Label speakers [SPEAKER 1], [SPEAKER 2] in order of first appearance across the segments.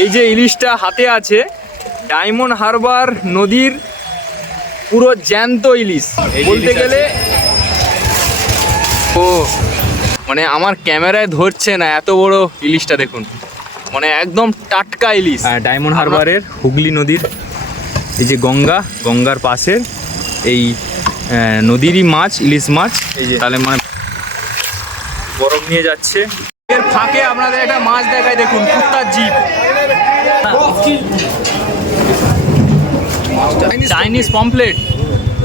[SPEAKER 1] এই যে ইলিশটা হাতে আছে ডায়মন্ড হারবার নদীর পুরো জ্যান্ত ইলিশ। বলতে গেলে ও মানে আমার ক্যামেরায় ধরছে না এত বড় ইলিশটা দেখুন। মানে একদম টাটকা ইলিশ। ডায়মন্ড হারবারের হুগলি নদীর এই যে গঙ্গা গঙ্গার পাশের এই নদীরই মাছ ইলিশ মাছ। এই যে। তাহলে মানে বরফ নিয়ে যাচ্ছে। এর ফাঁকে আপনাদের একটা মাছ দেখায় দেখুন কুত্তার জিপ। চাইনিজ পমপ্লেট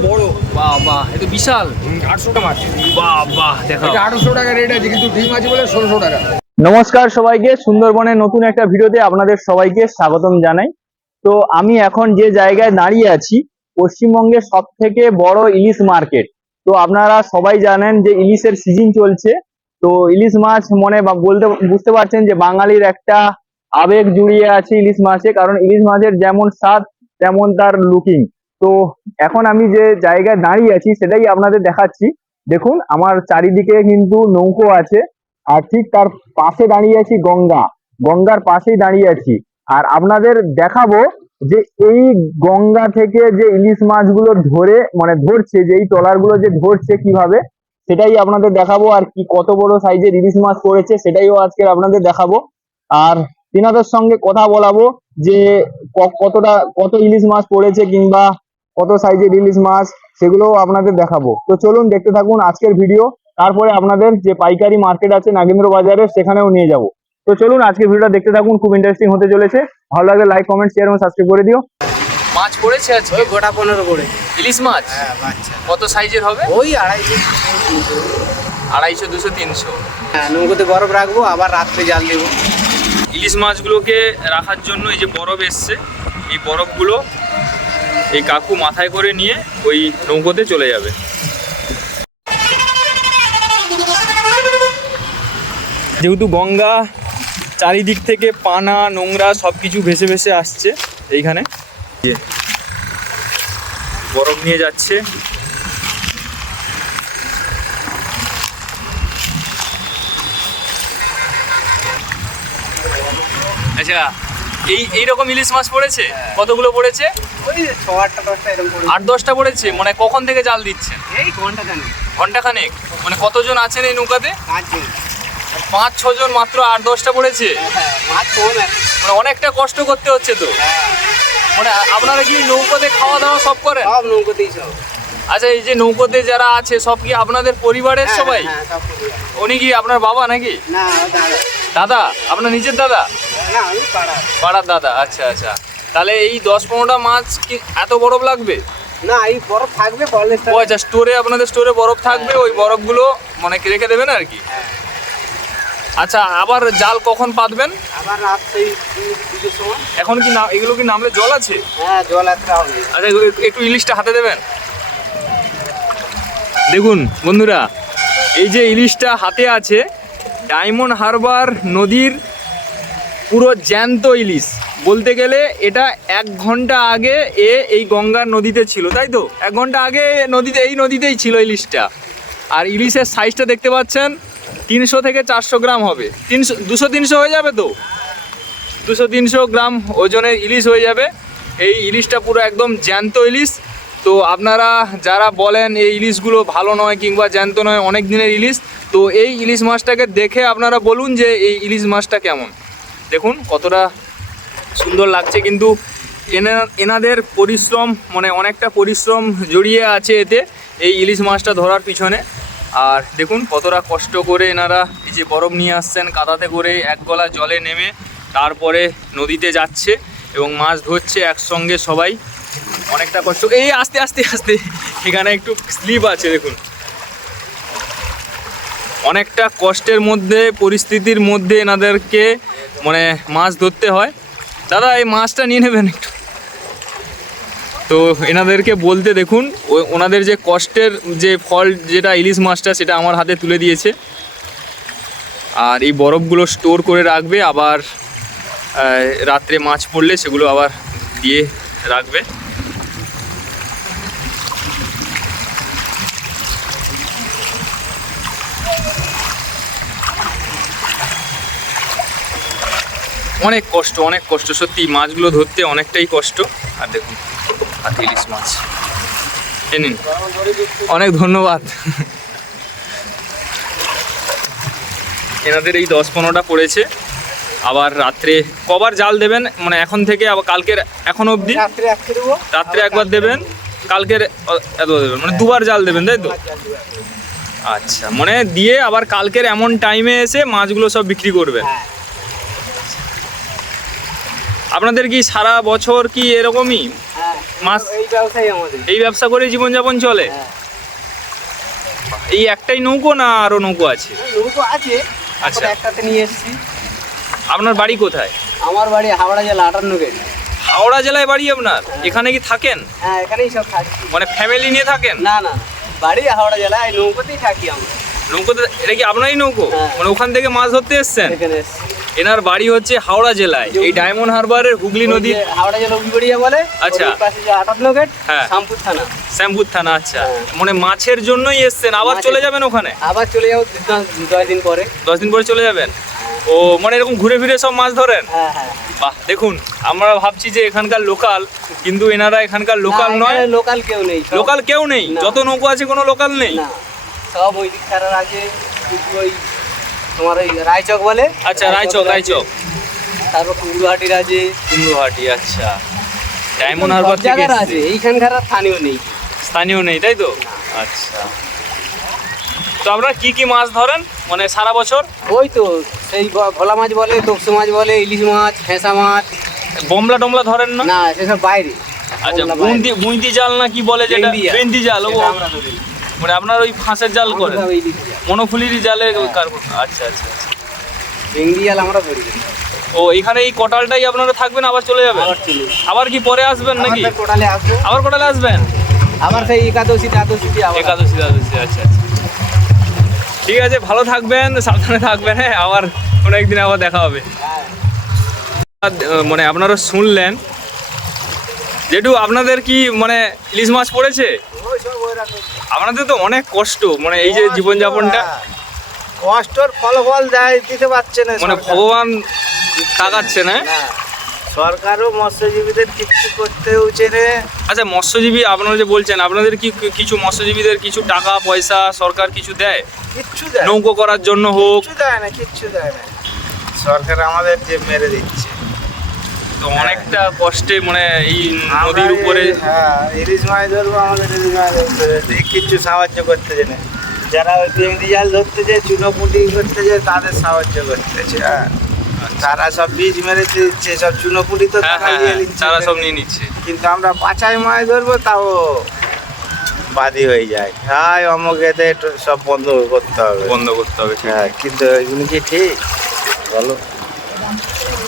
[SPEAKER 2] বড়।
[SPEAKER 1] বাহ বাহ এটা বিশাল
[SPEAKER 2] আটশো টাকা মাছ
[SPEAKER 1] বাহ বাহ
[SPEAKER 2] এটা আটশো টাকা রেট আছে কিন্তু ডিম আছে বলে ষোলোশো টাকা।
[SPEAKER 3] নমস্কার সবাইকে সুন্দরবনের নতুন একটা ভিডিওতে আপনাদের সবাইকে স্বাগতম জানাই। তো আমি এখন যে জায়গায় দাঁড়িয়ে আছি পশ্চিমবঙ্গের সব থেকে বড় ইলিশ মার্কেট। তো আপনারা সবাই জানেন যে ইলিশের সিজন চলছে। তো ইলিশ মাছ মনে বলতে বুঝতে পারছেন যে বাঙালির একটা আবেগ জুড়িয়ে আছে ইলিশ মাছে, কারণ ইলিশ মাছের যেমন স্বাদ, তেমন তার লুকিং তো এখন আমি যে জায়গায় দাঁড়িয়ে আছি, সেটাই আপনাদের দেখাচ্ছি। দেখুন, আমার চারিদিকে কিন্তু নৌকো আছে, আর ঠিক তার পাশে দাঁড়িয়ে আছি গঙ্গা। গঙ্গার পাশেই দাঁড়িয়ে আছি। আর আপনাদের দেখাবো যে এই গঙ্গা থেকে যে ইলিশ মাছগুলো ধরে মানে ধরছে, যে এই ট্রলারগুলো যে ধরছে কীভাবে, সেটাই আপনাদের দেখাবো। আর কি কত বড় সাইজের ইলিশ মাছ পড়েছে, সেটাইও আজকে আপনাদের দেখাবো। আর তিনাদের সঙ্গে কথা বলাবো যে ক- কতটা কত ইলিশ মাছ পড়েছে কিংবা কত সাইজের ইলিশ মাছ সেগুলোও আপনাদের দেখাবো। তো চলুন দেখতে থাকুন আজকের ভিডিও তারপরে আপনাদের যে পাইকারি মার্কেট আছে নাগেন্দ্র বাজারে সেখানেও নিয়ে যাব। তো চলুন আজকের ভিডিওটা দেখতে থাকুন খুব ইন্টারেস্টিং হতে চলেছে। ভালো লাগলে লাইক কমেন্ট শেয়ার এবং সাবস্ক্রাইব করে দিও।
[SPEAKER 1] মাছ পড়েছে আজকে?
[SPEAKER 2] ওই গোটা পনেরো করে
[SPEAKER 1] ইলিশ মাছ?
[SPEAKER 2] হ্যাঁ
[SPEAKER 1] কত সাইজের হবে?
[SPEAKER 2] ওই আড়াইশো
[SPEAKER 1] আড়াইশো দুশো তিনশো।
[SPEAKER 2] হ্যাঁ নৌকোতে বরফ রাখব আবার রাত্রে জাল দেবো
[SPEAKER 1] ইলিশ মাছগুলোকে রাখার জন্য এই যে বরফ এসছে, এই বরফগুলো এই কাকু মাথায় করে নিয়ে ওই নৌকোতে চলে যাবে। যেহেতু গঙ্গা চারিদিক থেকে পানা, নোংরা সব কিছু ভেসে ভেসে আসছে এইখানে। বরফ নিয়ে যাচ্ছে। আচ্ছা এই এইরকম ইলিশ মাছ পড়েছে? কতগুলো পড়েছে?
[SPEAKER 2] ওই ছ আটটা দশটা এরকম করে
[SPEAKER 1] আট দশটা পড়েছে? মানে কখন থেকে জাল দিচ্ছেন?
[SPEAKER 2] এই ঘণ্টা জানি
[SPEAKER 1] ঘণ্টা খানেক মানে কতজন আছেন এই নৌকাতে?
[SPEAKER 2] পাঁচজন।
[SPEAKER 1] পাঁচ ছজন মাত্র আট দশটা পড়েছে?
[SPEAKER 2] হ্যাঁ মাছ
[SPEAKER 1] মানে অনেকটা কষ্ট করতে হচ্ছে তো?
[SPEAKER 2] হ্যাঁ।
[SPEAKER 1] মানে আপনারা কি নৌকাতে খাওয়া দাওয়া সব করেন?
[SPEAKER 2] সব নৌকোতেই সব।
[SPEAKER 1] আচ্ছা এই যে নৌকোতে যারা আছে সব কি আপনাদের পরিবারের
[SPEAKER 2] হ্যাঁ,
[SPEAKER 1] সবাই?
[SPEAKER 2] হ্যাঁ আছে।
[SPEAKER 1] উনি কি আপনার বাবা নাকি?
[SPEAKER 2] দাদা।
[SPEAKER 1] আপনার নিজের দাদা? পাড়ার। দাদা আচ্ছা আচ্ছা। তাহলে এই দশ পনেরোটা মাছ কি এত বরফ লাগবে?
[SPEAKER 2] না এই বরফ থাকবে
[SPEAKER 1] ও আচ্ছা স্টোরে আপনাদের স্টোরে বরফ থাকবে ওই বরফগুলো মানে রেখে দেবেন আর কি?
[SPEAKER 2] হ্যাঁ।
[SPEAKER 1] আচ্ছা আবার জাল কখন পাতবেন?
[SPEAKER 2] আবার রাত সেই
[SPEAKER 1] এখন কি না এগুলো কি নামলে জল আছে?
[SPEAKER 2] হ্যাঁ জল
[SPEAKER 1] আচ্ছা একটু ইলিশটা হাতে দেবেন? দেখুন, বন্ধুরা, এই যে ইলিশটা হাতে আছে, ডায়মন্ড হারবার নদীর পুরো জ্যান্ত ইলিশ। বলতে গেলে এটা এক ঘণ্টা আগে এ এই গঙ্গার নদীতে ছিল, তাই তো? এক ঘণ্টা আগে নদীতে, এই নদীতেই ছিল ইলিশটা। আর ইলিশের সাইজটা দেখতে পাচ্ছেন, তিনশো থেকে চারশো গ্রাম হবে। তিনশো, দুশো তিনশো হয়ে যাবে তো? দুশো তিনশো গ্রাম ওজনের ইলিশ হয়ে যাবে। এই ইলিশটা পুরো একদম জ্যান্ত ইলিশ। তো আপনারা যারা বলেন এই ইলিশগুলো ভালো নয় কিংবা জ্যান্ত নয়, অনেক দিনের ইলিশ, তো এই ইলিশ মাছটাকে দেখে আপনারা বলুন যে এই ইলিশ মাছটা কেমন। দেখুন কতটা সুন্দর লাগছে, কিন্তু এনা, এনাদের পরিশ্রম মানে অনেকটা পরিশ্রম জড়িয়ে আছে এতে এই ইলিশ মাছটা ধরার পিছনে। আর দেখুন কতটা কষ্ট করে এনারা এই যে বরফ নিয়ে আসছেন, কাদাতে করে এক গলা জলে নেমে তারপরে নদীতে যাচ্ছে এবং মাছ ধরছে একসঙ্গে সবাই। অনেকটা কষ্ট। এই আস্তে আস্তে আস্তে। এখানে একটু স্লিপ আছে, দেখুন। অনেকটা কষ্টের মধ্যে, পরিস্থিতির মধ্যে এনাদেরকে মানে মাছ ধরতে হয়। দাদা, এই মাছটা নিয়ে নেবেন একটু। তো এনাদেরকে বলতে দেখুন ওনাদের যে কষ্টের যে ফল, যেটা ইলিশ মাছটা, সেটা আমার হাতে তুলে দিয়েছে। আর এই বরফগুলো স্টোর করে রাখবে, আবার রাত্রে মাছ পড়লে সেগুলো আবার দিয়ে রাখবে। অনেক কষ্ট অনেক কষ্ট। সত্যি মাছগুলো ধরতে অনেকটাই কষ্ট। আর দেখুন হাতে ইলিশ মাছ। এ নিন। অনেক ধন্যবাদ। এনাদের এই দশ পনেরোটা পড়েছে। আবার রাত্রে কবার জাল দেবেন? মানে এখন থেকে আবার কালকের এখন অবধি?
[SPEAKER 2] রাত্রে
[SPEAKER 1] একবার দেবেন? কালকের এত দেবেন। মানে দুবার জাল দেবেন তাই তো? আচ্ছা মানে দিয়ে আবার কালকের এমন টাইমে এসে মাছগুলো সব বিক্রি করবেন।
[SPEAKER 2] হ্যাঁ।
[SPEAKER 1] আপনাদের কি সারা বছর কি এরকমই?
[SPEAKER 2] হ্যাঁ
[SPEAKER 1] মাছ-
[SPEAKER 2] এই আমাদের।
[SPEAKER 1] এই ব্যবসা করে জীবনযাপন চলে?
[SPEAKER 2] হ্যাঁ।
[SPEAKER 1] এই একটাই নৌকো না আরও নৌকো আছে?
[SPEAKER 2] নৌকো আছে
[SPEAKER 1] আচ্ছা।
[SPEAKER 2] একটাতে নিয়ে এসেছি।
[SPEAKER 1] আপনার বাড়ি কোথায়?
[SPEAKER 2] আমার বাড়ি হাওড়া জেলা আটান্ন
[SPEAKER 1] হাওড়া জেলায় বাড়ি আপনার? এখানে কি থাকেন?
[SPEAKER 2] হ্যাঁ এখানেই সব থাকি।
[SPEAKER 1] মানে ফ্যামিলি নিয়ে থাকেন?
[SPEAKER 2] না না বাড়ি হাওড়া জেলায় নৌকোতেই থাকি আমরা।
[SPEAKER 1] নৌকোতে এটা কি আপনারই নৌকো?
[SPEAKER 2] হ্যাঁ।
[SPEAKER 1] মানে ওখান থেকে মাছ ধরতে এসছেন? এনার বাড়ি হচ্ছে হাওড়া জেলায়। এই ডায়মন্ড হারবারের হুগলি
[SPEAKER 2] নদী হাওড়া জেলা বলে।
[SPEAKER 1] আচ্ছা। হ্যাঁ।
[SPEAKER 2] শামপুর থানা।
[SPEAKER 1] শ্যামপুর থানা আচ্ছা।
[SPEAKER 2] হ্যাঁ।
[SPEAKER 1] মানে মাছের জন্যই এসছেন। আবার চলে যাবেন ওখানে?
[SPEAKER 2] আবার চলে যাব দশ- দিন পরে।
[SPEAKER 1] দশ দিন পরে চলে যাবেন? ও মানে এরকম ঘুরে ফিরে সব মাছ ধরেন?
[SPEAKER 2] হ্যাঁ
[SPEAKER 1] বাহ দেখুন আমরা ভাবছি যে এখানকার লোকাল কিন্তু এনারা এখানকার লোকাল নয়।
[SPEAKER 2] লোকাল কেউ নেই
[SPEAKER 1] লোকাল কেউ নেই। যত নৌকো আছে কোনো লোকাল নেই।
[SPEAKER 2] না। সব ওই দিক ছাড়ার আছে ওই তোমার ওই রায়চক বলে?
[SPEAKER 1] আচ্ছা রায়চক রায়চক।
[SPEAKER 2] তারপর কুমড়ুহাটির আছে
[SPEAKER 1] কুমড়োহাটি আচ্ছা। ডায়মন্ড হারবার থেকে
[SPEAKER 2] আছে। এইখানকার স্থানীয় নেই।
[SPEAKER 1] স্থানীয় নেই তাই তো? আচ্ছা। তো আপনারা কি কি মাছ ধরেন? মানে সারা বছর?
[SPEAKER 2] ওই তো সেই ভোলা মাছ বলে তপসু মাছ বলে ইলিশ মাছ ফেঁসা মাছ।
[SPEAKER 1] বমলা টমলা ধরেন না?
[SPEAKER 2] না সেসব বাইরে।
[SPEAKER 1] আচ্ছা বুন্দি বুন্দি জাল না কি বলে যেটা?
[SPEAKER 2] বেন্দি জাল।
[SPEAKER 1] জাল ও।
[SPEAKER 2] সেটা আমরা ধরি।
[SPEAKER 1] মানে আপনার ওই ফাঁসের জাল
[SPEAKER 2] ইলিশ
[SPEAKER 1] মনোফুলির জালে কার আচ্ছা আচ্ছা আচ্ছা।
[SPEAKER 2] জাল আমরা ধরি।
[SPEAKER 1] ও এখানে এই কটালটাই আপনারা থাকবেন আবার চলে যাবেন?
[SPEAKER 2] আবার
[SPEAKER 1] আবার কি পরে আসবেন নাকি?
[SPEAKER 2] আবার টোটালে আসব।
[SPEAKER 1] আবার কটালে আসবেন?
[SPEAKER 2] আবার সেই একাদশী দ্বাদশীতে আবার
[SPEAKER 1] একাদশী দ্বাদশী আচ্ছা আচ্ছা। ঠিক আছে ভালো থাকবেন সাবধানে থাকবেন হ্যাঁ আবার কোনো একদিন আবার দেখা হবে।
[SPEAKER 2] হ্যাঁ।
[SPEAKER 1] মানে আপনারা শুনলেন যেটু আপনাদের কি মানে ইলিশ মাছ পড়েছে? আপনাদের তো অনেক কষ্ট মানে এই যে জীবনযাপনটা।
[SPEAKER 2] কষ্টর ফলাফল দেয় দিতে পারছে না
[SPEAKER 1] মানে ভগবান তাকাচ্ছে না?
[SPEAKER 2] সরকারও মৎস্যজীবীদের কিছু করতে উচেরে
[SPEAKER 1] আচ্ছা মৎস্যজীবী আপনারা যে বলছেন আপনাদের কি কিছু মৎস্যজীবীদের কিছু টাকা পয়সা সরকার কিছু দেয়?
[SPEAKER 2] কিচ্ছু দেয়।
[SPEAKER 1] নৌকো করার জন্য হোক।
[SPEAKER 2] কিচ্ছু দেয় না কিচ্ছু দেয় না। সরকার আমাদের যে মেরে দিচ্ছে।
[SPEAKER 1] তো অনেকটা কষ্টে মানে এই নদীর উপরে
[SPEAKER 2] হ্যাঁ ইলিশ মাছ ধরবো আমাদের ইলিশ মাছ ধরতে। কিচ্ছু সাহায্য করতে না যারা ওই জাল ধরতে যায় চুনোপুটি করতে যায় তাদের সাহায্য করতেছে হ্যাঁ। তারা সব বীজ মেরে দিচ্ছে সব চুনোপুটি তো
[SPEAKER 1] হ্যাঁ
[SPEAKER 2] তারা
[SPEAKER 1] হ্যাঁ হ্যাঁ। তারা সব নিয়ে নিচ্ছে।
[SPEAKER 2] কিন্তু আমরা বাঁচাই মাছ ধরবো তাও বাদী হয়ে যায়। হ্যাঁ অমুক এতে একটু সব বন্ধ করতে হবে।
[SPEAKER 1] বন্ধ করতে হবে
[SPEAKER 2] হ্যাঁ কিন্তু এগুলো কি ঠিক? বলো।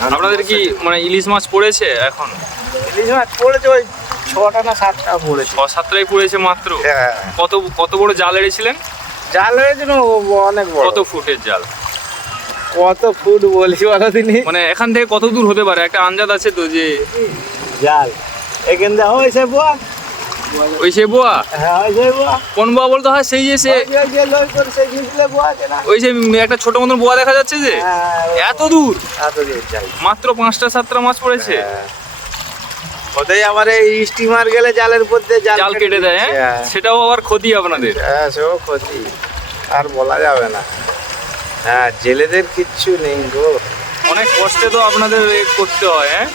[SPEAKER 1] আপনাদের কি মানে ইলিশ মাছ পড়েছে এখন?
[SPEAKER 2] ইলিশ মাছ পড়েছে ওই ছটা না সাতটা পড়েছে।
[SPEAKER 1] ছ সাতটাই পড়েছে মাত্র?
[SPEAKER 2] হ্যাঁ।
[SPEAKER 1] কত কত বড় জাল এড়েছিলেন
[SPEAKER 2] জাল ও অনেক বড়।
[SPEAKER 1] কত ফুটের জাল?
[SPEAKER 2] কত ফুট বলি বলো তিনি?
[SPEAKER 1] মানে এখান থেকে কত দূর হতে পারে? একটা আন্দাজ আছে তো যে
[SPEAKER 2] জাল। এখান থেকে হয়েছে বুয়া
[SPEAKER 1] ওই সে বোয়া?
[SPEAKER 2] হ্যাঁ
[SPEAKER 1] কোন বোয়া বলতে? হয় সেই যে সে।
[SPEAKER 2] ওই যে-
[SPEAKER 1] একটা ছোট মতন বোয়া দেখা যাচ্ছে যে?
[SPEAKER 2] হ্যাঁ
[SPEAKER 1] এত দূর?
[SPEAKER 2] এত দূর
[SPEAKER 1] মাত্র পাঁচটা সাতটা মাছ পড়েছে।
[SPEAKER 2] হ্যাঁ। ওতেই আবার এই স্টিমার গেলে জালের উপর দিয়ে
[SPEAKER 1] জাল কেটে দেয় হ্যাঁ?
[SPEAKER 2] হ্যাঁ
[SPEAKER 1] সেটাও আবার ক্ষতি আপনাদের।
[SPEAKER 2] হ্যাঁ সেও ক্ষতি। আর বলা যাবে না। হ্যাঁ জেলেদের কিচ্ছু নেই গো।
[SPEAKER 1] অনেক কষ্টে তো আপনাদের করতে হয় হ্যাঁ?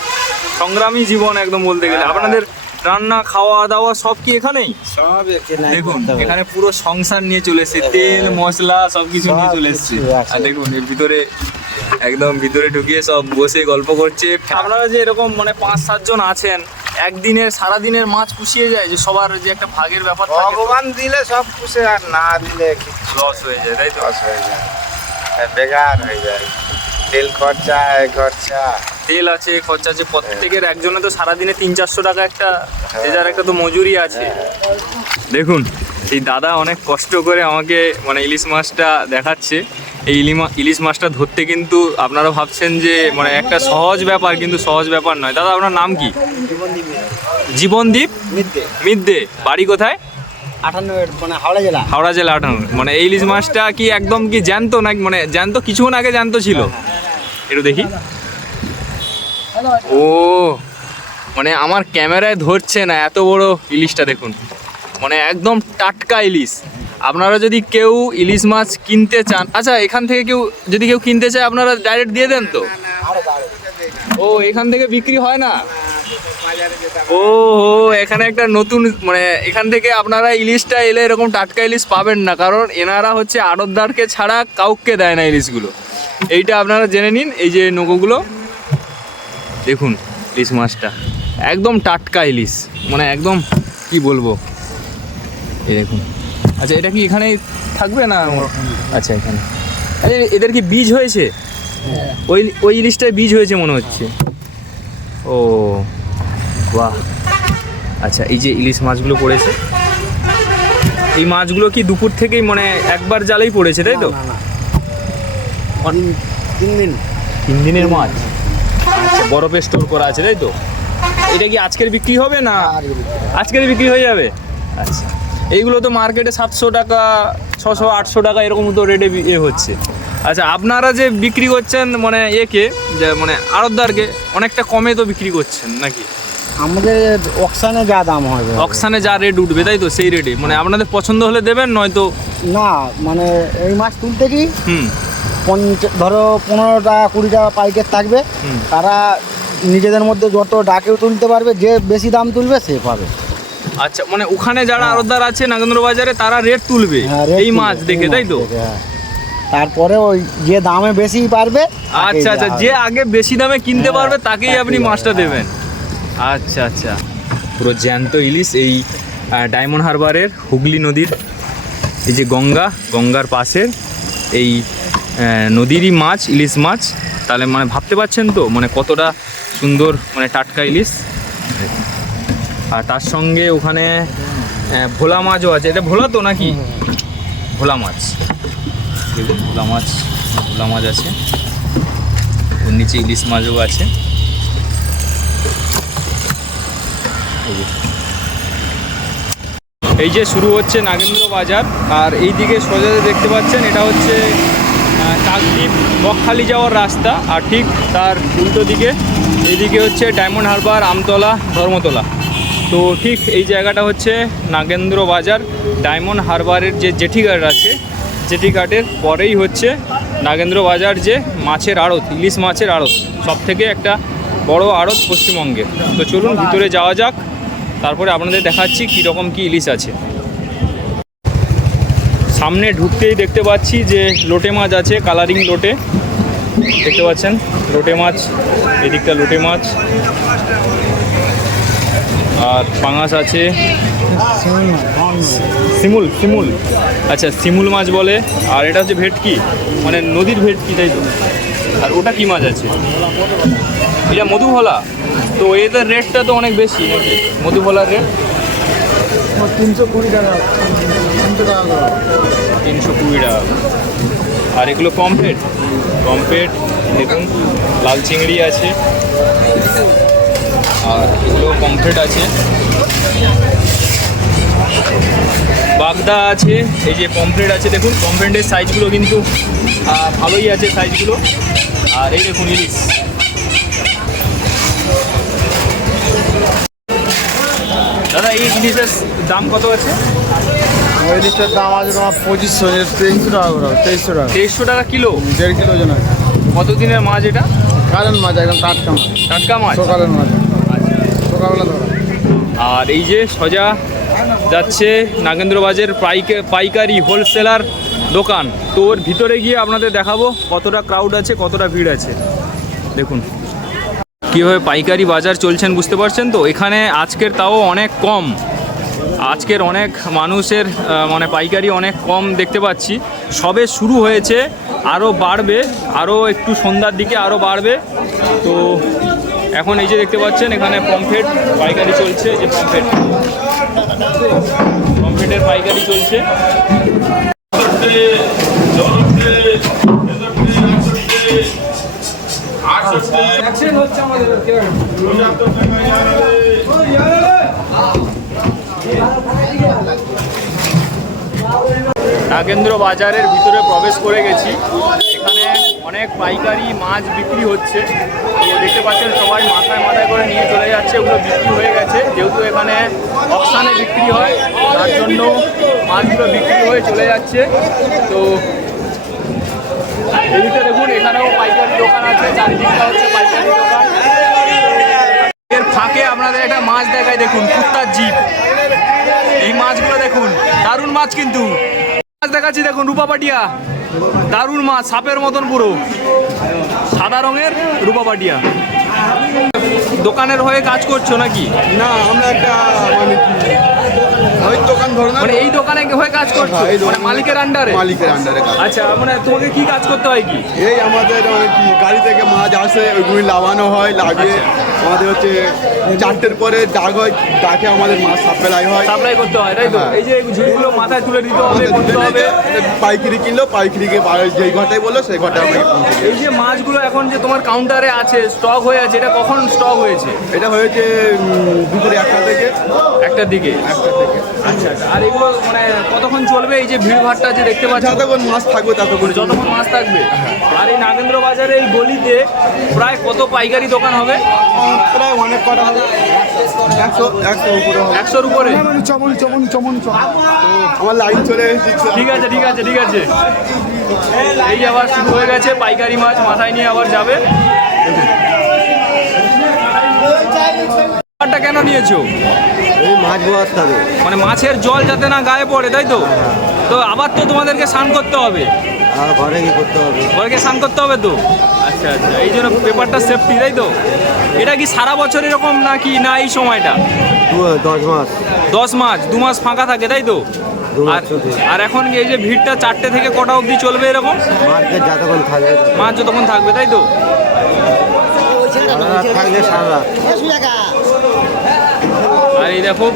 [SPEAKER 1] সংগ্রামী জীবন একদম বলতে গেলে।
[SPEAKER 2] হ্যাঁ।
[SPEAKER 1] আপনাদের রান্না খাওয়া দাওয়া সব কি এখানেই?
[SPEAKER 2] সব এখানে
[SPEAKER 1] দেখুন এখানে পুরো সংসার নিয়ে চলে এসছে। তেল মশলা সব কিছু নিয়ে চলে এসছে। আর দেখুন এর ভিতরে একদম ভিতরে ঢুকিয়ে সব বসে গল্প করছে। আপনারা যে এরকম মানে পাঁচ সাতজন আছেন একদিনের সারাদিনের মাছ পুষিয়ে যায় যে সবার যে একটা ভাগের ব্যাপার
[SPEAKER 2] ভগবান দিলে সব খুশি আর না দিলে
[SPEAKER 1] লস হয়ে যায় তাই তো?
[SPEAKER 2] লস হয়ে যায়। আর বেকার হয়ে যায়। তেল খরচা এ খরচা।
[SPEAKER 1] তেল আছে খরচা আছে প্রত্যেকের একজনে তো সারাদিনে তিন চারশো টাকা একটা যে যার একটা তো মজুরি আছে। দেখুন এই দাদা অনেক কষ্ট করে আমাকে মানে ইলিশ মাছটা দেখাচ্ছে। এই ইলিমা ইলিশ মাছটা ধরতে কিন্তু আপনারা ভাবছেন যে মানে একটা সহজ ব্যাপার কিন্তু সহজ ব্যাপার নয়। দাদা আপনার নাম কি? জীবনদীপ
[SPEAKER 2] মিথ্যে
[SPEAKER 1] মিদ্দে। বাড়ি কোথায়?
[SPEAKER 2] আটান্ন মানে হাওড়া জেলা।
[SPEAKER 1] হাওড়া জেলা আটান্ন। মানে এই ইলিশ মাছটা কি একদম কি জ্যান্ত না মানে জ্যান্ত কিছুক্ষণ আগে জ্যান্ত ছিল? একটু দেখি। ও মানে আমার ক্যামেরায় ধরছে না, এত বড় ইলিশটা দেখুন। মানে একদম টাটকা ইলিশ। আপনারা যদি কেউ ইলিশ মাছ কিনতে চান আচ্ছা এখান থেকে কেউ, যদি কেউ কিনতে চায়, আপনারা ডাইরেক্ট দিয়ে দেন তো? ও, এখান থেকে বিক্রি হয় না? ও হো এখানে একটা নতুন মানে এখান থেকে আপনারা ইলিশটা এলে এরকম টাটকা ইলিশ পাবেন না, কারণ এনারা হচ্ছে আড়তদারকে ছাড়া কাউকে দেয় না ইলিশগুলো। এইটা আপনারা জেনে নিন, এই যে নৌকোগুলো। দেখুন ইলিশ মাছটা। একদম টাটকা ইলিশ। মানে একদম কি বলব? এই দেখুন। আচ্ছা এটা কি এখানে থাকবে না? আচ্ছা এখানে। আরে এদের কি বীজ হয়েছে? ওই ওই ইলিশটায় বীজ হয়েছে মনে হচ্ছে। ও বাহ। আচ্ছা এই যে ইলিশ মাছগুলো পড়েছে। এই মাছগুলো কি দুপুর থেকেই মানে একবার জালেই পড়েছে তাই তো?
[SPEAKER 2] তিন দিন।
[SPEAKER 1] তিন দিনের মাছ? আচ্ছা বরফে স্টোর করা আছে তাই তো? এটা কি আজকের বিক্রি হবে না আজকের বিক্রি হয়ে যাবে? আচ্ছা। এইগুলো তো মার্কেটে সাতশো টাকা ছশো আটশো টাকা এরকম তো রেটে এ হচ্ছে। আচ্ছা আপনারা যে বিক্রি করছেন মানে একে যে মানে আড়তদারকে অনেকটা কমে তো বিক্রি করছেন নাকি?
[SPEAKER 2] আমাদের অকশানে যা দাম হবে।
[SPEAKER 1] অকশানে যা রেট উঠবে তাই তো? সেই রেটে মানে আপনাদের পছন্দ হলে দেবেন নয়তো
[SPEAKER 2] না মানে এই মাছ তুলতে কি?
[SPEAKER 1] হুম।
[SPEAKER 2] পঞ্চ- ধরো পনেরো টাকা কুড়ি টাকা পাইকার থাকবে। তারা নিজেদের মধ্যে যত ডাকেও তুলতে পারবে যে বেশি দাম তুলবে সে পাবে।
[SPEAKER 1] আচ্ছা মানে ওখানে যারা আড়তদার আছে নাগেন্দ্র বাজারে তারা রেট তুলবে?
[SPEAKER 2] হ্যাঁ,
[SPEAKER 1] এই মাছ দেখে তাই তো?
[SPEAKER 2] হ্যাঁ। তারপরে ওই যে দামে বেশি পারবে
[SPEAKER 1] আচ্ছা আচ্ছা যে আগে বেশি দামে কিনতে
[SPEAKER 2] হ্যাঁ,
[SPEAKER 1] পারবে তাকেই আপনি মাছটা দেবেন। আচ্ছা আচ্ছা। পুরো জ্যান্ত ইলিশ এই ডায়মন্ড হারবারের হুগলি নদীর এই যে গঙ্গা গঙ্গার পাশের এই নদীরই মাছ, ইলিশ মাছ। তাহলে মানে ভাবতে পারছেন তো মানে কতটা সুন্দর মানে টাটকা ইলিশ? আর তার সঙ্গে ওখানে ভোলা মাছও আছে। এটা ভোলা তো নাকি? ভোলা মাছ। দেখুন, ভোলা মাছ ভোলা মাছ আছে। ওর নিচে ইলিশ মাছও আছে। এই যে। শুরু হচ্ছে নাগেন্দ্র বাজার। আর এই দিকে সোজাতে দেখতে পাচ্ছেন, এটা হচ্ছে কাকদ্বীপ, বকখালি যাওয়ার রাস্তা, আর ঠিক তার উল্টো দিকে, এদিকে হচ্ছে ডায়মন্ড হারবার, আমতলা, ধর্মতলা। তো ঠিক এই জায়গাটা হচ্ছে নাগেন্দ্র বাজার, ডায়মন্ড হারবারের যে জেঠিঘাট আছে, জেঠিঘাটের পরেই হচ্ছে নাগেন্দ্র বাজার যে মাছের আড়ত, ইলিশ মাছের আড়ত সব থেকে একটা বড় আড়ত পশ্চিমবঙ্গে তো চলুন ভিতরে যাওয়া যাক, তারপরে আপনাদের দেখাচ্ছি কীরকম কী ইলিশ আছে। সামনে ঢুকতেই দেখতে পাচ্ছি যে লোটে মাছ আছে, কালারিং লোটে। দেখতে পাচ্ছেন? লোটে মাছ, এদিকটা লোটে মাছ। আর পাঙাশ আছে। শিমুল শিমুল। আচ্ছা শিমুল মাছ বলে। আর এটা হচ্ছে ভেটকি মানে নদীর ভেটকি তাই তো। আর ওটা কি মাছ আছে? এটা মধুভোলা। তো এদের রেটটা তো অনেক বেশি নাকি? মধুভোলার রেট?
[SPEAKER 2] তিনশো কুড়ি টাকা। তিনশো টাকা।
[SPEAKER 1] তিনশো কুড়ি টাকা। আর এগুলো কমপ্লেট কমপ্লেট দেখুন, লাল চিংড়ি আছে। আর এগুলো কমপ্লেট আছে। বাগদা আছে, এই যে পমফ্রেট আছে, দেখুন পমফ্রেটের সাইজগুলো কিন্তু ভালোই আছে সাইজগুলো আর এই দেখুন, ইলিশ। দাদা, এই ইলিশের দাম কত আছে?
[SPEAKER 2] ওই লিটার দাম আছে তোমার পঁচিশশো তেইশশো টাকা করে তেইশশো টাকা।
[SPEAKER 1] তেইশশো টাকা কিলো?
[SPEAKER 2] দেড় কিলো ওজন আছে।
[SPEAKER 1] কতদিনের মাছ এটা?
[SPEAKER 2] কারেন্ট মাছ একদম টাটকা মাছ।
[SPEAKER 1] টাটকা মাছ?
[SPEAKER 2] সকালের মাছ। সকালবেলা ধরা।
[SPEAKER 1] আর এই যে সজা যাচ্ছে নাগেন্দ্র বাজার পাইকারি হোলসেলার দোকান। তো ওর ভিতরে গিয়ে আপনাদের দেখাবো কতটা ক্রাউড আছে কতটা ভিড় আছে। দেখুন। কীভাবে পাইকারি বাজার চলছেন বুঝতে পারছেন তো? এখানে আজকের তাও অনেক কম। আজকের অনেক মানুষের মানে পাইকারি অনেক কম দেখতে পাচ্ছি। সবে শুরু হয়েছে আরও বাড়বে আরও একটু সন্ধ্যার দিকে আরও বাড়বে। তো এখন এই যে দেখতে পাচ্ছেন, এখানে পমফ্রেট পাইকারি চলছে যে পমফ্রেট। পমফ্রেটের পাইকারি চলছে। নাগেন্দ্র বাজারের ভিতরে প্রবেশ করে গেছি। এখানে অনেক পাইকারি মাছ বিক্রি হচ্ছে। দেখতে পাচ্ছেন সবাই মাথায় মাথায় করে নিয়ে চলে যাচ্ছে, ওগুলো বিক্রি হয়ে গেছে। যেহেতু এখানে অপশানে বিক্রি হয়, তার জন্য মাছগুলো বিক্রি হয়ে চলে যাচ্ছে। তো এদিকে দেখুন, এখানেও পাইকারি দোকান আছে, চারিদিকটা হচ্ছে পাইকারি দোকান। এর ফাঁকে আপনাদের একটা মাছ দেখায় দেখুন, কুত্তার জিপ। এই মাছগুলো দেখুন, দারুণ মাছ কিন্তু। মাছ দেখাচ্ছি, দেখুন, রূপাপাটিয়া। দারুণ মাছ, সাপের মতন পুরো। সাদা রঙের রূপাপাটিয়া। দোকানের হয়ে কাজ করছ নাকি?
[SPEAKER 4] না, আমরা একটা ওই দোকান ধরো না।
[SPEAKER 1] মানে এই দোকানে হয়ে কাজ করছ?
[SPEAKER 4] হ্যাঁ, এই দোকানে-
[SPEAKER 1] মানে মালিকের আন্ডারে
[SPEAKER 4] মালিকের আন্ডারে কাজ
[SPEAKER 1] আচ্ছা মানে তোমাকে কি কাজ করতে হয় কি?
[SPEAKER 4] এই আমাদের মানে কি গাড়ি থেকে মাছ আসে ওইগুলি লাগানো হয় লাগিয়ে আমাদের হচ্ছে চারটের পরে ডাক হয় ডাকে আমাদের মাছ সাপ্লাই হয়।
[SPEAKER 1] সাপ্লাই করতে হয় তাই তো?
[SPEAKER 4] হ্যাঁ।
[SPEAKER 1] এই যে ঝুড়িগুলো মাথায় তুলে দিতে হবে
[SPEAKER 4] আমাদের
[SPEAKER 1] করতে
[SPEAKER 4] দুজনে
[SPEAKER 1] হবে।
[SPEAKER 4] পাইকারি কিনলো পাইকারিকে বা- যেই ঘরটায় বলল সেই ঘরটা আমাকে পৌঁছে দিল।
[SPEAKER 1] এই যে মাছগুলো এখন যে তোমার কাউন্টারে আছে স্টক হয়ে আছে এটা কখন স্টক হয়েছে?
[SPEAKER 4] এটা হয়েছে উম, দুপুরে একটা থেকে।
[SPEAKER 1] একটার দিকে।
[SPEAKER 4] একটা থেকে।
[SPEAKER 1] আচ্ছা আচ্ছা। আর এগুলো মানে কতক্ষণ চলবে? এই যে ভিড় ভাড়টা যে দেখতে পাচ্ছ?
[SPEAKER 4] যতক্ষণ মাছ থাকবে ততক্ষণ
[SPEAKER 1] যতক্ষণ মাছ থাকবে? আর এই নাগেন্দ্র বাজারে এই গলিতে প্রায় কত পাইকারি দোকান হবে?
[SPEAKER 4] প্রায় অনেক কটা হবে। একশো একশো উপরে হবে।
[SPEAKER 1] একশোর উপরে?
[SPEAKER 4] আমার লাইন চলে
[SPEAKER 1] ঠিক আছে ঠিক আছে ঠিক আছে। এই আবার শুরু হয়ে গেছে পাইকারি মাছ মাথায় নিয়ে আবার যাবে। ব্যাপারটা কেন নিয়েছো?
[SPEAKER 5] এই মাছ বোয়াতে হবে
[SPEAKER 1] মানে মাছের জল যাতে না গায়ে পড়ে তাই তো? তো আবার তো তোমাদেরকে স্নান করতে হবে।
[SPEAKER 5] আর ঘরে কি করতে হবে?
[SPEAKER 1] ঘরকে স্নান করতে হবে তো? আচ্ছা আচ্ছা এই জন্য পেপারটা সেফটি তাই তো? এটা কি সারা বছর এরকম নাকি না এই সময়টা?
[SPEAKER 5] দশ মাস।
[SPEAKER 1] দশ মাস দু মাস ফাঁকা থাকে তাই তো? আর এখন এই যে ভিড়টা চারটে থেকে কটা অবধি চলবে এরকম?
[SPEAKER 5] মার্কেট যতক্ষণ থাকবে
[SPEAKER 1] মাছ যতক্ষণ থাকবে তাই তো?
[SPEAKER 5] থাকলে সারা
[SPEAKER 1] আর এই দেখো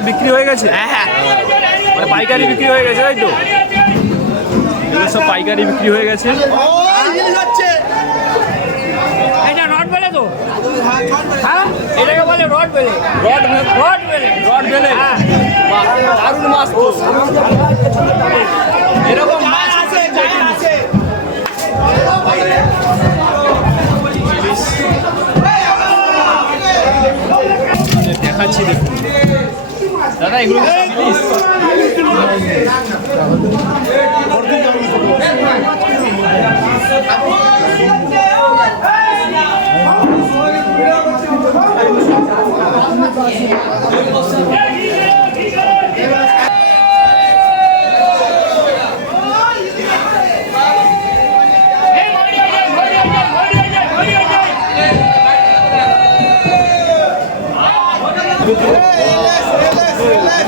[SPEAKER 1] সব বিক্রি হয়ে গেছে? হ্যাঁ মানে পাইকারি বিক্রি হয়ে গেছে তাই তো? এগুলো সব পাইকারি বিক্রি হয়ে গেছে।
[SPEAKER 6] এটা রড বেলে তো? হ্যাঁ? এটাকে বলে রড বেলে।
[SPEAKER 1] রড
[SPEAKER 6] রড বেলে।
[SPEAKER 1] রড বেলে? বাহ, দারুণ মাছ এরকম মাছ
[SPEAKER 6] আছে আছে।
[SPEAKER 1] দেখাচ্ছি দেখুন। দাদা এগুলো কি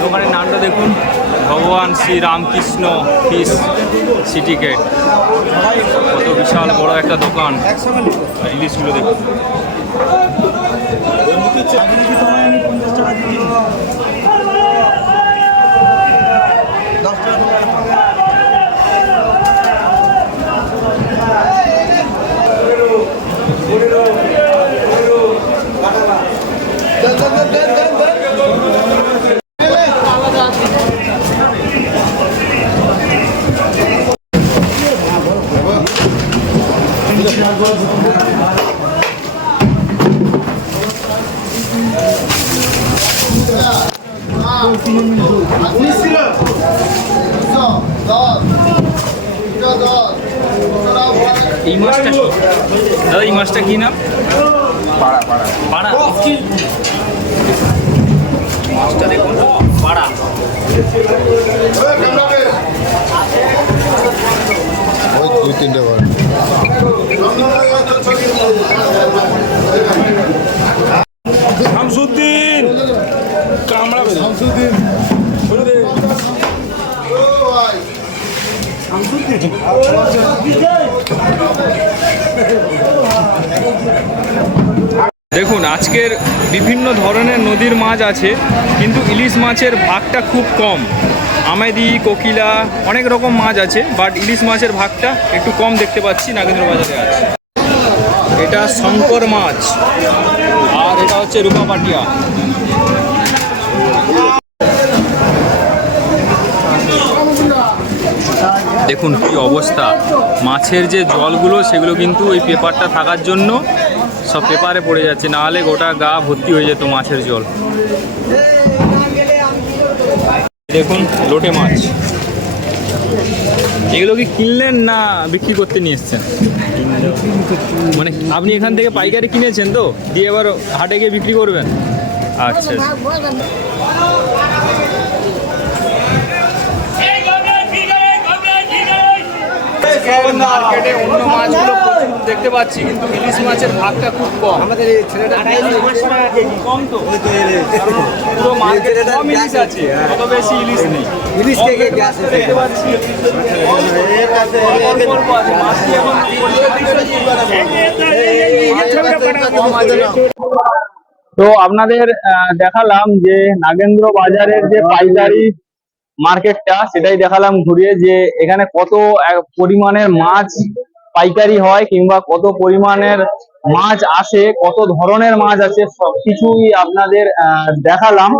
[SPEAKER 1] দোকানের নামটা দেখুন। ভগবান Shri Ramakrishna fish city gate. কত বিশাল বড় একটা দোকান। ইলিশগুলো দেখুন। এই মাছটা কি? দাদা এই মাছটা কি নাম? পাড়া পাড়া। পাড়া। মাছটা দেখুন। পাড়া।
[SPEAKER 7] দুই তিনটে ঘর
[SPEAKER 8] শামসুদ্দিন
[SPEAKER 7] ভাই
[SPEAKER 1] দেখুন, আজকের বিভিন্ন ধরনের নদীর মাছ আছে, কিন্তু ইলিশ মাছের ভাগটা খুব কম। আমেদি, কোকিলা, অনেক রকম মাছ আছে বাট ইলিশ মাছের ভাগটা একটু কম দেখতে পাচ্ছি নাগেন্দ্র বাজারে আছে। এটা শঙ্কর মাছ, আর এটা হচ্ছে রূপাপাটিয়া। দেখুন কি অবস্থা। মাছের যে জলগুলো, সেগুলো কিন্তু ওই পেপারটা থাকার জন্য সব পেপারে পড়ে যাচ্ছে নাহলে গোটা গা ভর্তি হয়ে যেত মাছের জল। দেখুন লোটে মাছ। এগুলো কি কিনলেন না বিক্রি করতে নিয়ে এসছেন? মানে আপনি এখান থেকে পাইকারি কিনেছেন তো দিয়ে এবার হাটে গিয়ে বিক্রি করবেন? আচ্ছা। মার্কেটে অন্য মাছগুলো দেখতে পাচ্ছি কিন্তু ইলিশ মাছের ভাগটা খুব কম
[SPEAKER 5] আমাদের এই ছেলেটা
[SPEAKER 1] কম তো পুরো মার্কেটে কম ইলিশ আছে অত বেশি ইলিশ নেই
[SPEAKER 5] ইলিশ কে কে গ্যাস
[SPEAKER 1] দেখতে পাচ্ছি অল্প এখন
[SPEAKER 3] তো আপনাদের আহ, দেখালাম যে নাগেন্দ্র বাজারের যে পাইকারি মার্কেটটা সেটাই দেখালাম ঘুরিয়ে যে এখানে কত পরিমাণের মাছ পাইকারি হয় কিংবা কত পরিমাণের মাছ আসে, কত ধরনের মাছ আছে সবকিছুই আপনাদের দেখালাম।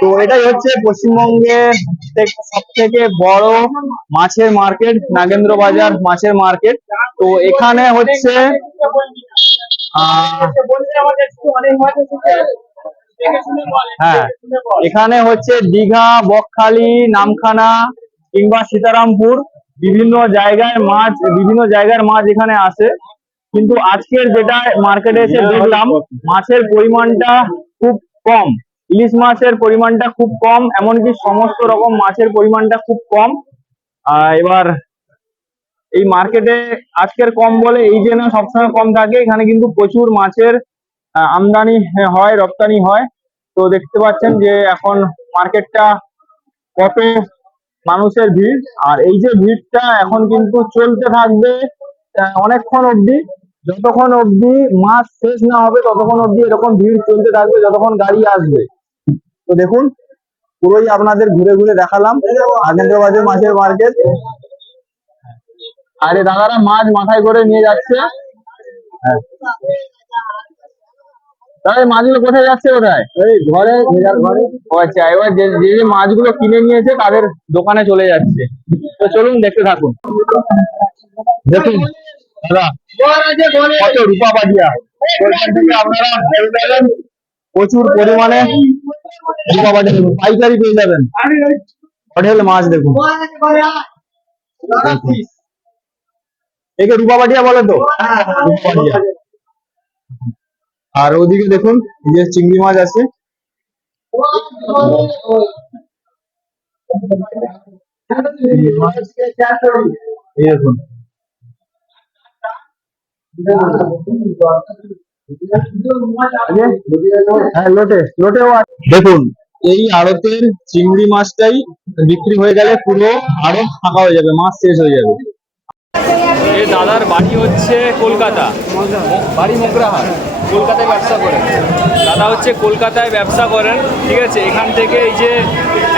[SPEAKER 3] তো এটাই হচ্ছে পশ্চিমবঙ্গে সব থেকে বড় মাছের মার্কেট, নাগেন্দ্র বাজার মাছের মার্কেট। তো এখানে হচ্ছে হ্যাঁ এখানে হচ্ছে দীঘা, বকখালি, নামখানা কিংবা সীতারামপুর। বিভিন্ন জায়গায় মাছ বিভিন্ন জায়গার মাছ এখানে আসে। কিন্তু আজকের যেটা মার্কেটে এসে দেখলাম মাছের পরিমাণটা খুব কম। ইলিশ মাছের পরিমাণটা খুব কম এমনকি সমস্ত রকম মাছের পরিমাণটা খুব কম। এবার এই মার্কেটে আজকের কম বলে এই জন্য সবসময় কম থাকে। এখানে কিন্তু প্রচুর মাছের আমদানি হয় রপ্তানি হয়। তো দেখতে পাচ্ছেন যে এখন মার্কেটটা কত মানুষের ভিড়। আর এই যে ভিড়টা এখন কিন্তু চলতে থাকবে অনেকক্ষণ অবধি। যতক্ষণ অবধি মাছ শেষ না হবে, ততক্ষণ অবধি এরকম ভিড় চলতে থাকবে, যতক্ষণ গাড়ি আসবে। তো দেখুন, পুরোই আপনাদের ঘুরে ঘুরে দেখালাম। আগেন্দ্র বাজার মাছের মার্কেট আরে দাদারা মাছ মাথায় করে নিয়ে যাচ্ছে। হ্যাঁ। তাহলে মাছগুলো কোথায় যাচ্ছে কোথায়? এই ঘরে ঘরে। ও আচ্ছা এবার যে যে মাছগুলো কিনে নিয়েছে তাদের দোকানে চলে যাচ্ছে। তো চলুন দেখতে থাকুন। দেখুন দাদা কত রূপা বাজিয়া আপনারা প্রচুর পরিমাণে রূপা বাজিয়া পাইকারি পেয়ে যাবেন। হোটেল মাছ দেখুন। দেখুন। একে রূপা বাটিয়া বলে তো? রূপা বাটিয়া আর ওদিকে দেখুন যে চিংড়ি মাছ আছে। দেখুন, এই আড়তের চিংড়ি মাছটাই বিক্রি হয়ে গেলে পুরো আড়ত ফাঁকা হয়ে যাবে, মাছ শেষ হয়ে যাবে
[SPEAKER 1] এই দাদার বাড়ি হচ্ছে কলকাতা। বাড়ি মোগরাহাট। কলকাতায় ব্যবসা করেন। দাদা হচ্ছে কলকাতায় ব্যবসা করেন, ঠিক আছে? এখান থেকে এই যে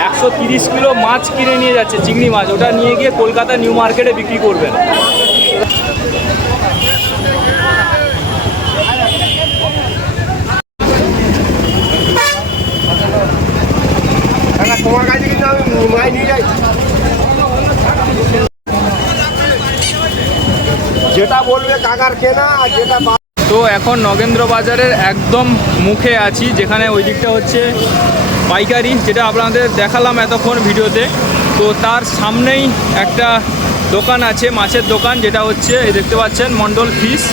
[SPEAKER 1] একশো তিরিশ কিলো মাছ কিনে নিয়ে যাচ্ছে, চিংড়ি মাছ। ওটা নিয়ে গিয়ে কলকাতা নিউ মার্কেটে বিক্রি করবেন।
[SPEAKER 5] তোমার কাছে কিন্তু আমি নিয়ে যাই যেটা বলবে কাকার কেনা আর যেটা
[SPEAKER 1] তো এখন নগেন্দ্র বাজারের একদম মুখে আছি যেখানে ওই দিকটা হচ্ছে পাইকারি যেটা আপনাদের দেখালাম এতক্ষণ ভিডিওতে। তো তার সামনেই একটা দোকান আছে মাছের দোকান যেটা হচ্ছে এই দেখতে পাচ্ছেন মন্ডল ফিশ।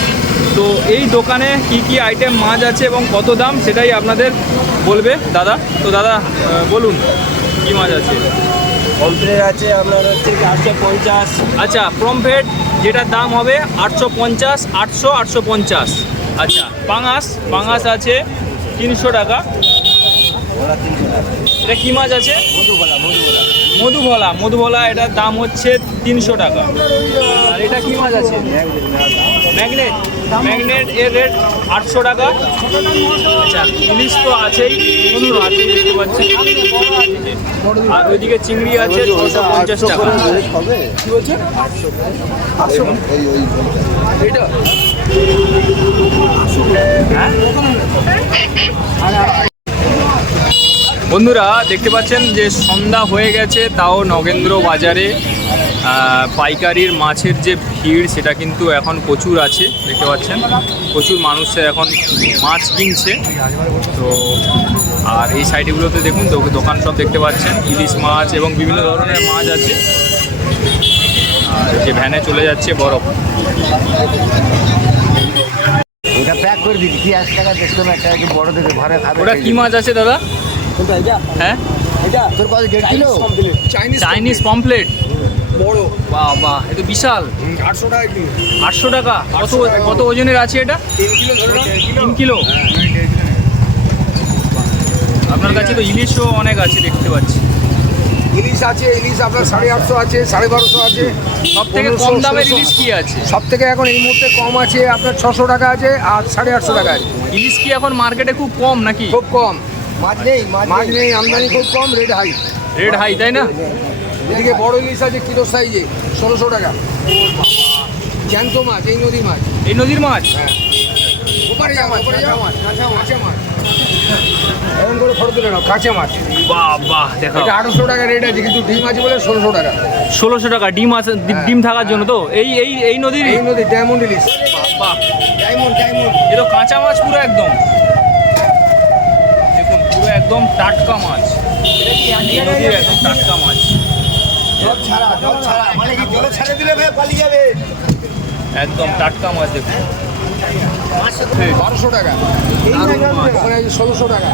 [SPEAKER 1] তো এই দোকানে কি কি আইটেম মাছ আছে এবং কত দাম সেটাই আপনাদের বলবে। দাদা তো দাদা বলুন কি মাছ আছে?
[SPEAKER 5] কমপ্লেন আছে আপনার হচ্ছে আটশো পঞ্চাশ।
[SPEAKER 1] আচ্ছা প্রমফেট যেটার দাম হবে আটশো পঞ্চাশ, আটশো আটশো পঞ্চাশ। আচ্ছা পাঙাশ পাঙাশ আছে তিনশো টাকা।
[SPEAKER 5] তিনশো টাকা
[SPEAKER 1] এটা কি মাছ আছে? মধুভলা মধুভলা। এটার দাম হচ্ছে তিনশো টাকা। আর এটা কি মাছ আছে? ম্যাগনেট। ম্যাগনেট এর রেট আটশো টাকা। আচ্ছা ইলিশ তো আছেই। দেখতে পাচ্ছেন। আর ওইদিকে চিংড়ি আছে ছশো পঞ্চাশ টাকা। বন্ধুরা দেখতে পাচ্ছেন যে সন্ধ্যা হয়ে গেছে তাও নগেন্দ্র বাজারে পাইকারির মাছের যে ভিড় সেটা কিন্তু এখন প্রচুর আছে দেখতে পাচ্ছেন। প্রচুর মানুষ এখন মাছ কিনছে। তো আর এই সাইডগুলোতে দেখুন দোকান সব দেখতে পাচ্ছেন ইলিশ মাছ এবং বিভিন্ন ধরনের মাছ আছে। আর যে ভ্যানে চলে যাচ্ছে বরফ।
[SPEAKER 5] এটা প্যাক করে দিচ্ছি কি টাকা দেখতো একটা বড় দেখে ঘরে খাবে?
[SPEAKER 1] ওটা কি মাছ আছে দাদা? হ্যাঁ? চাইনিজ পমপ্লেট বড়। বাহ বাহ এটা বিশাল।
[SPEAKER 6] আটশো টাকা
[SPEAKER 1] আটশো টাকা? কত কত ওজনের আছে এটা?
[SPEAKER 6] তিন কিলো
[SPEAKER 1] তিন কিলো? আপনার কাছে তো ইলিশও অনেক আছে দেখতে পাচ্ছি।
[SPEAKER 8] ইলিশ আছে ইলিশ আপনার সাড়ে আটশো আছে সাড়ে বারোশো আছে।
[SPEAKER 1] সব থেকে কম দামের ইলিশ কি আছে?
[SPEAKER 8] সব থেকে এখন এই মুহূর্তে কম আছে আপনার ছশো টাকা আছে আর সাড়ে আটশো টাকা আছে।
[SPEAKER 1] ইলিশ কি এখন মার্কেটে খুব কম নাকি?
[SPEAKER 8] খুব কম। মাছ নেই মাছ নেই। আমদানি খুব কম রেট হাই
[SPEAKER 1] রেট হাই তাই না?
[SPEAKER 8] এদিকে বড় ইলিশ আছে কিলো সাইজে ষোলোশো টাকা। জ্যান্ত মাছ এই নদী মাছ।
[SPEAKER 1] এই নদীর মাছ?
[SPEAKER 8] ওপারে যা মাছ মাছ কাঁচা মাছ কাঁচা মাছ। এমন করে ফটো তুলে নাও কাঁচা মাছ।
[SPEAKER 1] বাহ বাহ দেখা
[SPEAKER 8] এটা আটশো টাকা রেট আছে কিন্তু ডিম আছে বলে ষোলোশো টাকা।
[SPEAKER 1] ষোলোশো টাকা ডিম আছে ডিম থাকার জন্য তো? এই এই এই নদীর
[SPEAKER 8] এই নদী ডায়মন্ড ইলিশ।
[SPEAKER 1] বাহ
[SPEAKER 8] ডায়মন্ড
[SPEAKER 1] কাঁচা মাছ পুরো একদম। একদম টাটকা মাছ। এই নদীর একদম টাটকা মাছ।
[SPEAKER 5] মানে কি জলে ছেড়ে দিলে ভাই পালিয়ে যাবে?
[SPEAKER 1] একদম টাটকা মাছ দেখুন।
[SPEAKER 8] বারোশো টাকা। ষোলোশো টাকা।